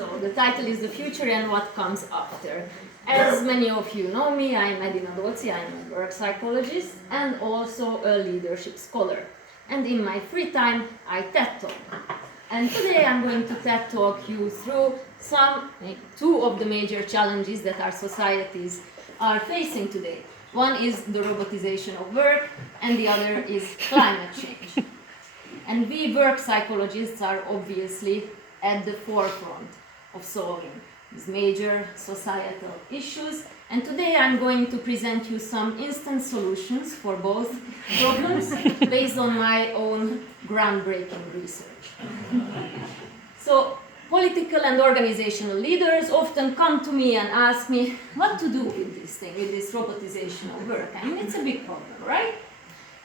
So the title is The Future and What Comes After. As many of you know me, I'm Edina Doci, I'm a work psychologist and also a leadership scholar. And in my free time, I TED Talk. And today I'm going to TED Talk you through two of the major challenges that our societies are facing today. One is the robotization of work, and the other is climate change. And we work psychologists are obviously at the forefront of solving these major societal issues. And today I'm going to present you some instant solutions for both problems based on my own groundbreaking research. So, political and organizational leaders often come to me and ask me what to do with this thing, with this robotization of work. I mean, it's a big problem, right?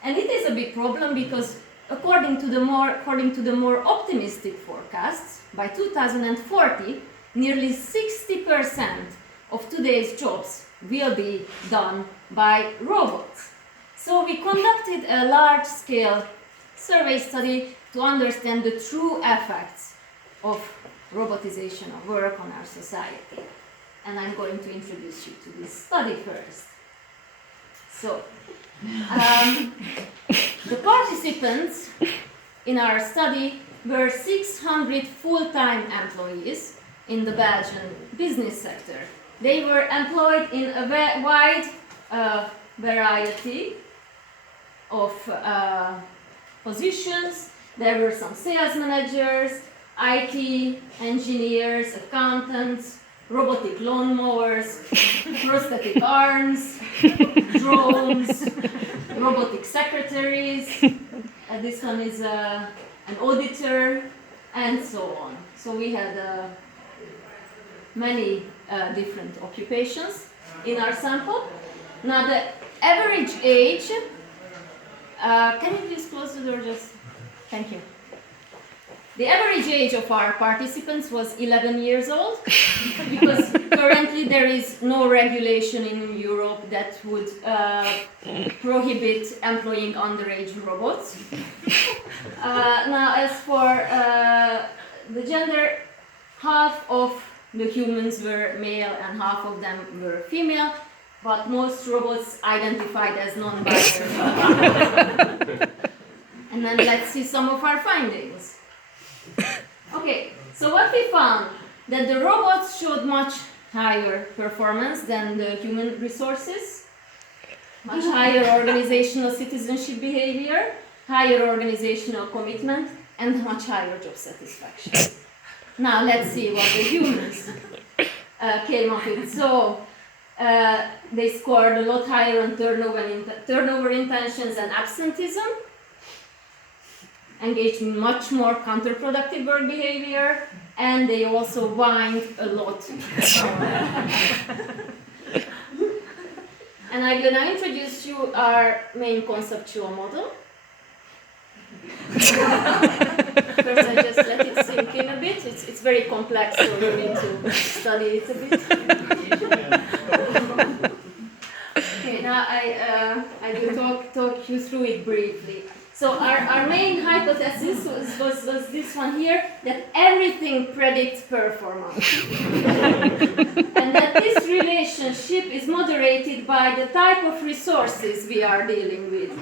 And it is a big problem because according to the more optimistic forecasts, by 2040, nearly 60% of today's jobs will be done by robots. So we conducted a large-scale survey study to understand the true effects of robotization of work on our society. And I'm going to introduce you to this study first. So, the participants in our study were 600 full-time employees in the Belgian business sector. They were employed in a wide variety of positions. There were some sales managers, IT engineers, accountants, robotic lawnmowers, prosthetic arms, drones, robotic secretaries. This one is an auditor, and so on. So we had many different occupations in our sample. Now the average age, can you please close the door just, thank you. The average age of our participants was 11 years old, because currently there is no regulation in Europe that would prohibit employing underage robots. Now, as for the gender, half of the humans were male and half of them were female, but most robots identified as non-binary. And then let's see some of our findings. Okay, so what we found, that the robots showed much higher performance than the human resources, much higher organizational citizenship behavior, higher organizational commitment, and much higher job satisfaction. Now let's see what the humans came up with. So they scored a lot higher on turnover intentions and absenteeism, engaged in much more counterproductive work behavior, and they also whined a lot. And I'm going to introduce you our main conceptual model. First, I just let it sink in a bit. It's very complex, so you need to study it a bit. Okay, now I will talk you through it briefly. So our main hypothesis was this one here, that everything predicts performance. And that this relationship is moderated by the type of resources we are dealing with.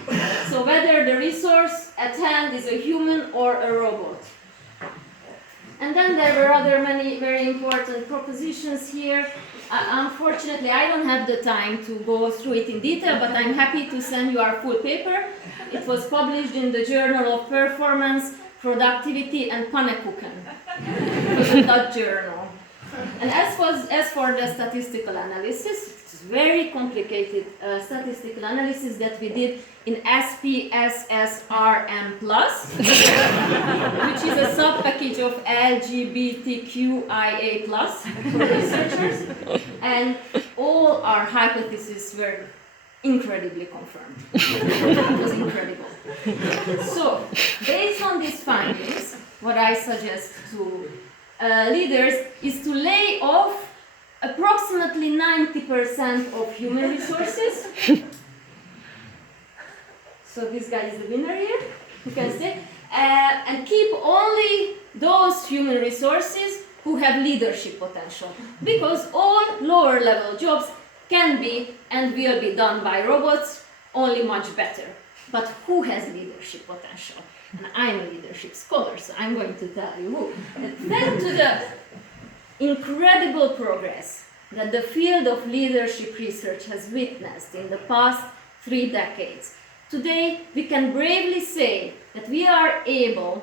So whether the resource at hand is a human or a robot. And then there were other many very important propositions here. Unfortunately, I don't have the time to go through it in detail, but I'm happy to send you our full paper. It was published in the Journal of Performance, Productivity and Pannekuchen. It was a Dutch journal. And as for the statistical analysis, it's very complicated statistical analysis that we did in SPSSRM+, which is a sub-package of LGBTQIA+ for researchers. And all our hypotheses were incredibly confirmed. It was incredible. So, based on these findings, what I suggest to leaders is to lay off approximately 90% of human resources. So this guy is the winner here, you can see, and keep only those human resources who have leadership potential, because all lower level jobs can be and will be done by robots, only much better. But who has leadership potential? And I'm a leadership scholar, so I'm going to tell you who. And thanks to the incredible progress that the field of leadership research has witnessed in the past 3 decades, today we can bravely say that we are able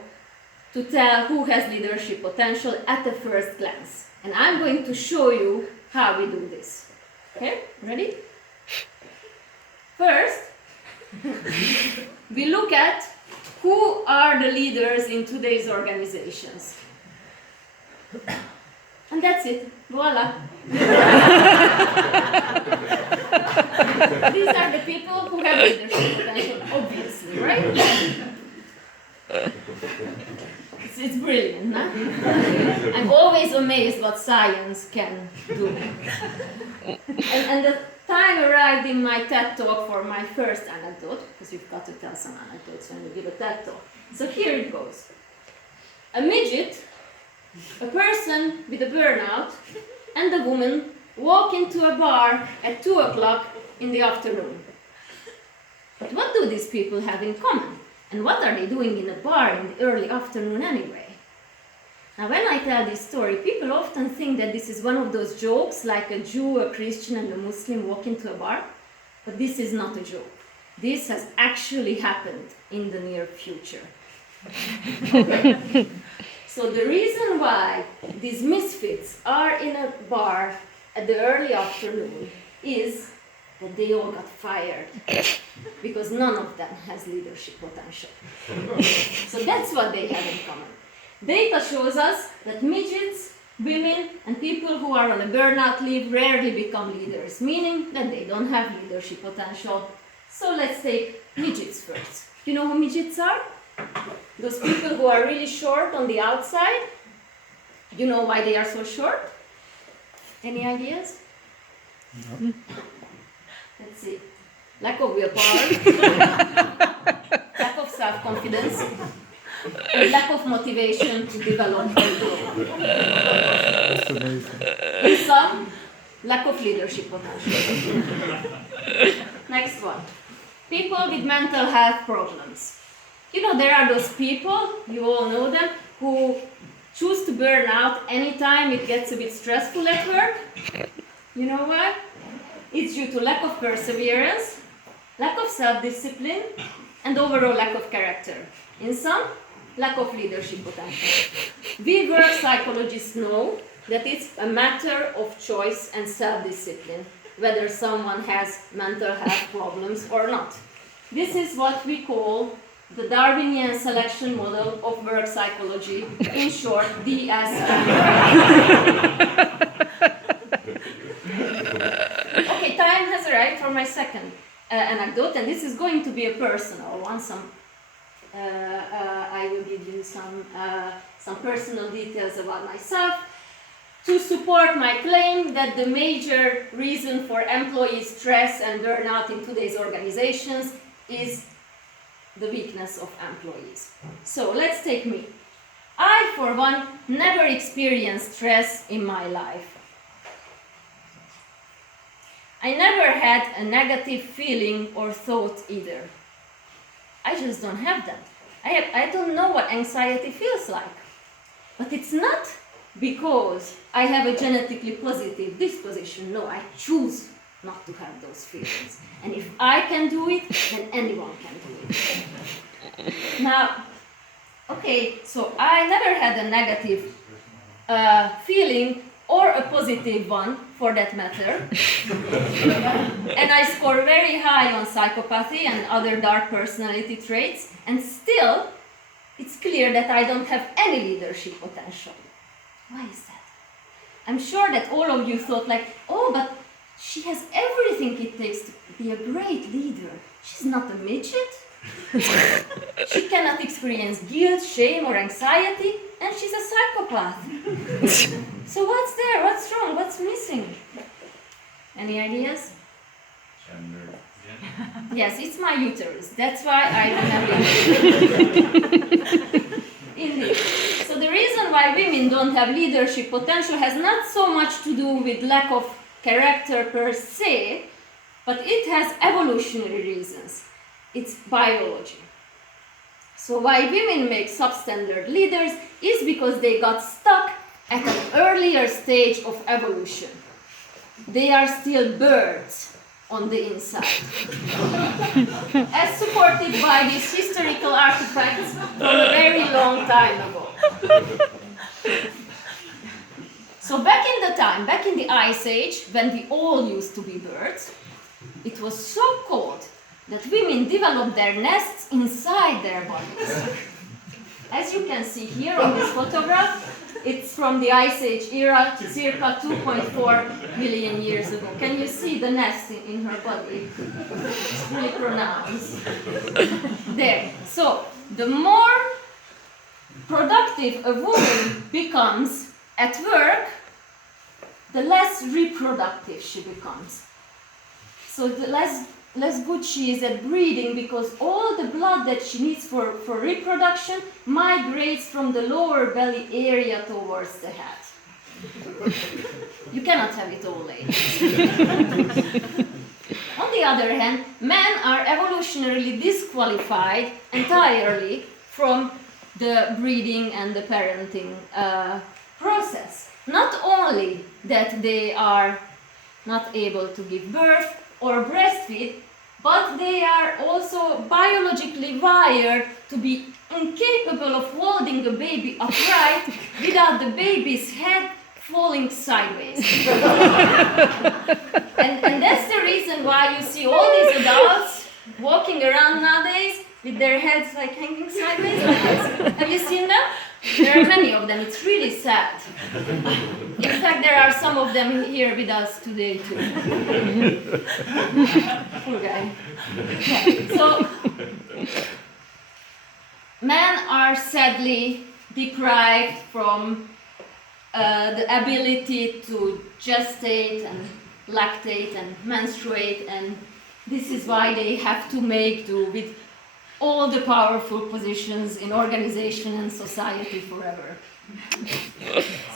to tell who has leadership potential at the first glance. And I'm going to show you how we do this. Okay, ready? First, we look at who are the leaders in today's organizations. And that's it. Voila. These are the people who have leadership potential, obviously, right? It's brilliant, huh? I'm always amazed what science can do. And the time arrived in my TED Talk for my first anecdote, because you've got to tell some anecdotes when you give a TED Talk. So here it goes. A midget, a person with a burnout, and a woman walk into a bar at 2 o'clock in the afternoon. But what do these people have in common? And what are they doing in a bar in the early afternoon anyway? Now, when I tell this story, people often think that this is one of those jokes, like a Jew, a Christian, and a Muslim walk into a bar. But this is not a joke. This has actually happened in the near future. So the reason why these misfits are in a bar at the early afternoon is that they all got fired because none of them has leadership potential. So that's what they have in common. Data shows us that midgets, women, and people who are on a burnout leave rarely become leaders, meaning that they don't have leadership potential. So let's take midgets first. Do you know who midgets are? Those people who are really short on the outside. You know why they are so short? Any ideas? No. Let's see. Lack of willpower, lack of self-confidence, and lack of motivation to develop and grow. That's amazing. In some, lack of leadership potential. Next one. People with mental health problems. You know, there are those people, you all know them, who choose to burn out anytime it gets a bit stressful at work. You know why? It's due to lack of perseverance, lack of self-discipline, and overall lack of character. In some, lack of leadership potential. We work psychologists know that it's a matter of choice and self-discipline, whether someone has mental health problems or not. This is what we call the Darwinian selection model of work psychology, in short, DSM. Okay, time has arrived for my second anecdote, and this is going to be a personal one. I will give you some personal details about myself to support my claim that the major reason for employee stress and burnout in today's organizations is the weakness of employees. So let's take me. I, for one, never experienced stress in my life. I never had a negative feeling or thought either. I just don't have that. I don't know what anxiety feels like. But it's not because I have a genetically positive disposition. No, I choose not to have those feelings. And if I can do it, then anyone can do it. Now, okay, so I never had a negative feeling or a positive one, for that matter. And I score very high on psychopathy and other dark personality traits, and still, it's clear that I don't have any leadership potential. Why is that? I'm sure that all of you thought like, oh, but she has everything it takes to be a great leader. She's not a midget. She cannot experience guilt, shame, or anxiety, and she's a psychopath. So what's there? What's wrong? What's missing? Any ideas? Gender. Yes, it's my uterus. That's why I remember. Indeed. So the reason why why women don't have leadership potential has not so much to do with lack of character per se, but it has evolutionary reasons. It's biology. So why women make substandard leaders is because they got stuck at an earlier stage of evolution. They are still birds on the inside. As supported by these historical artifacts from a very long time ago. So back in the Ice Age, when we all used to be birds, it was so cold that women developed their nests inside their bodies. As you can see here on this photograph, it's from the Ice Age era, circa 2.4 million years ago. Can you see the nest in her body? It's really pronounced. There. So, the more productive a woman becomes at work, the less reproductive she becomes. So the less good she is at breeding, because all the blood that she needs for reproduction migrates from the lower belly area towards the head. You cannot have it all, ladies. On the other hand, men are evolutionarily disqualified entirely from the breeding and the parenting process. Not only that they are not able to give birth or breastfeed, but they are also biologically wired to be incapable of holding the baby upright without the baby's head falling sideways. and that's the reason why you see all these adults walking around nowadays with their heads like hanging sideways like this. Have you seen them? There are many of them. It's really sad. In fact, there are some of them here with us today too. Poor guy. Yeah. So, men are sadly deprived from the ability to gestate and lactate and menstruate, and this is why they have to make do with all the powerful positions in organization and society forever.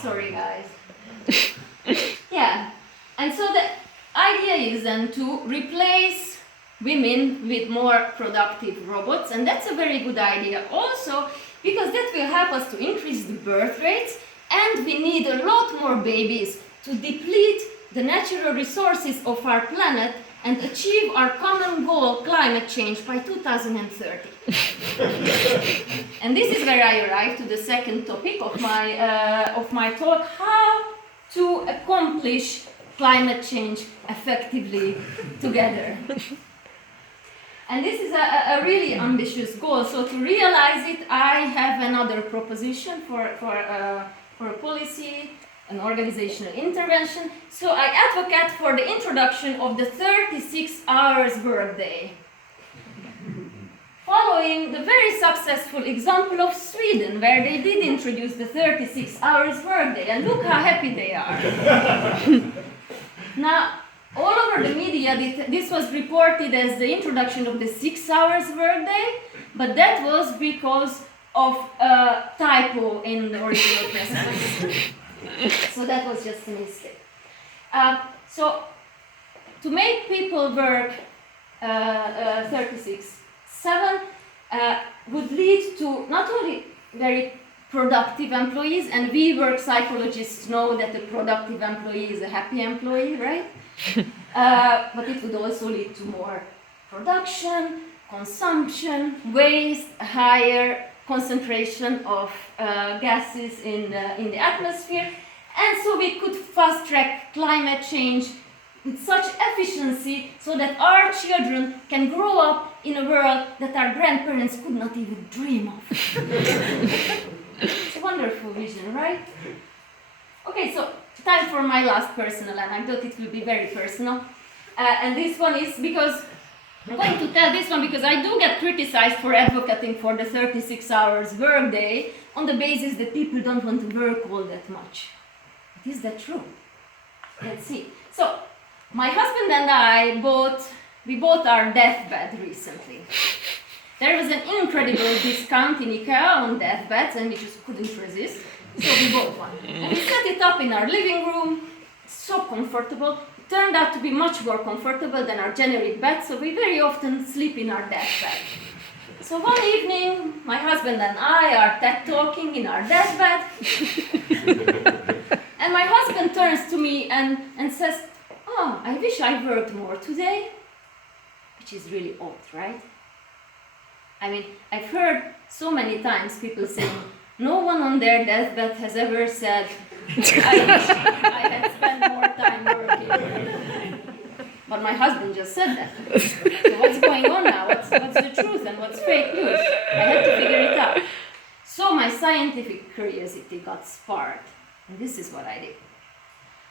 Sorry, guys. Yeah, and so the idea is then to replace women with more productive robots, and that's a very good idea also because that will help us to increase the birth rates, and we need a lot more babies to deplete the natural resources of our planet and achieve our common goal, climate change, by 2030. And this is where I arrive to the second topic of my talk: how to accomplish climate change effectively together. And this is a really ambitious goal. So to realize it, I have another proposition for a policy, an organizational intervention. So I advocate for the introduction of the 36 hours workday, following the very successful example of Sweden, where they did introduce the 36 hours workday, and look how happy they are. Now, all over the media, this was reported as the introduction of the 6 hours workday, but that was because of a typo in the original press release. So that was just a mistake. So to make people work 36/7 would lead to not only very productive employees, and we work psychologists know that a productive employee is a happy employee, right? But it would also lead to more production, consumption, waste, higher concentration of gases in the atmosphere, and so we could fast-track climate change with such efficiency so that our children can grow up in a world that our grandparents could not even dream of. It's a wonderful vision, right? Okay, so time for my last personal anecdote. It will be very personal. And this one is because I'm going to tell this one because I do get criticized for advocating for the 36 hours workday on the basis that people don't want to work all that much. But is that true? Let's see. So, my husband and I bought our deathbed recently. There was an incredible discount in IKEA on deathbeds, and we just couldn't resist. So we bought one. And we set it up in our living room, so comfortable. It turned out to be much more comfortable than our generic bed, so we very often sleep in our deathbed. So one evening, my husband and I are TED-talking in our deathbed. And my husband turns to me and says, "Oh, I wish I worked more today." Which is really odd, right? I mean, I've heard so many times people saying, no one on their deathbed has ever said, "I wish I had spent more time working." But my husband just said that. So what's going on now? What's the truth and what's fake news? I had to figure it out. So my scientific curiosity got sparked. And this is what I did.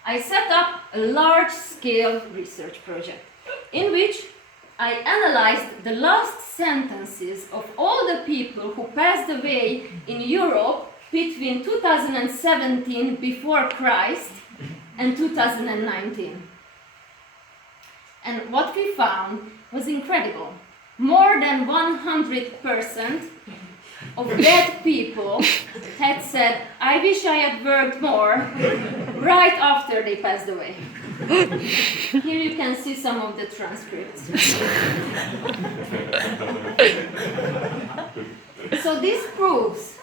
I set up a large-scale research project in which I analyzed the last sentences of all the people who passed away in Europe between 2017 before Christ and 2019. And what we found was incredible. More than 100% of dead people had said, "I wish I had worked more," right after they passed away. Here you can see some of the transcripts. So this proves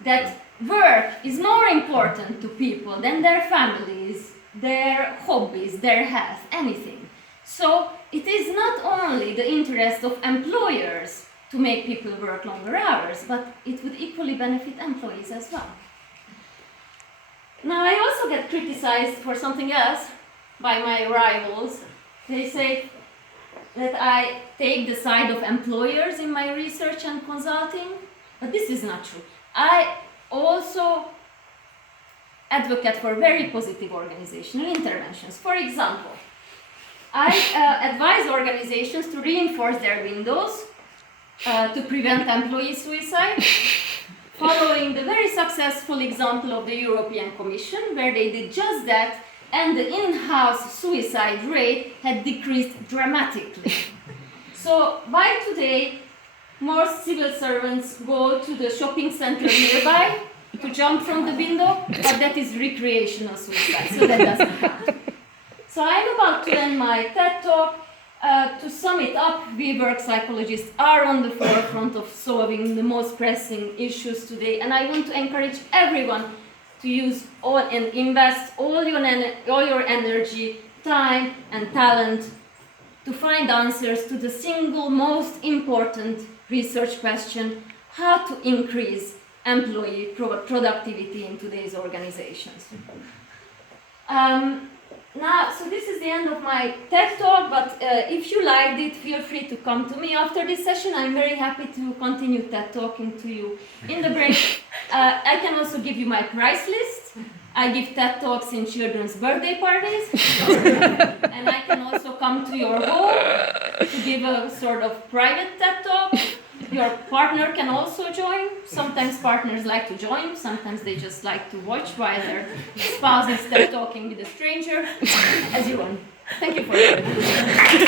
that work is more important to people than their families, their hobbies, their health, anything. So it is not only the interest of employers to make people work longer hours, but it would equally benefit employees as well. Now, I also get criticized for something else by my rivals. They say that I take the side of employers in my research and consulting, but this is not true. I also advocate for very positive organizational interventions. For example, I advise organizations to reinforce their windows to prevent employee suicide, following the very successful example of the European Commission, where they did just that, and the in-house suicide rate had decreased dramatically. So by today, most civil servants go to the shopping center nearby to jump from the window, but that is recreational suicide, so that doesn't count. So I'm about to end my TED Talk. To sum it up, we work psychologists are on the forefront of solving the most pressing issues today, and I want to encourage everyone to use and invest all your energy, time, and talent to find answers to the single most important research question: how to increase employee productivity in today's organizations. Now, so this is the end of my TED Talk, but if you liked it, feel free to come to me after this session. I'm very happy to continue TED Talking to you in the break. I can also give you my price list. I give TED Talks in children's birthday parties. And I can also come to your home to give a sort of private TED Talk. Your partner can also join. Sometimes partners like to join, sometimes they just like to watch while their spouse is TED talking with a stranger. As you want. Thank you for your attention.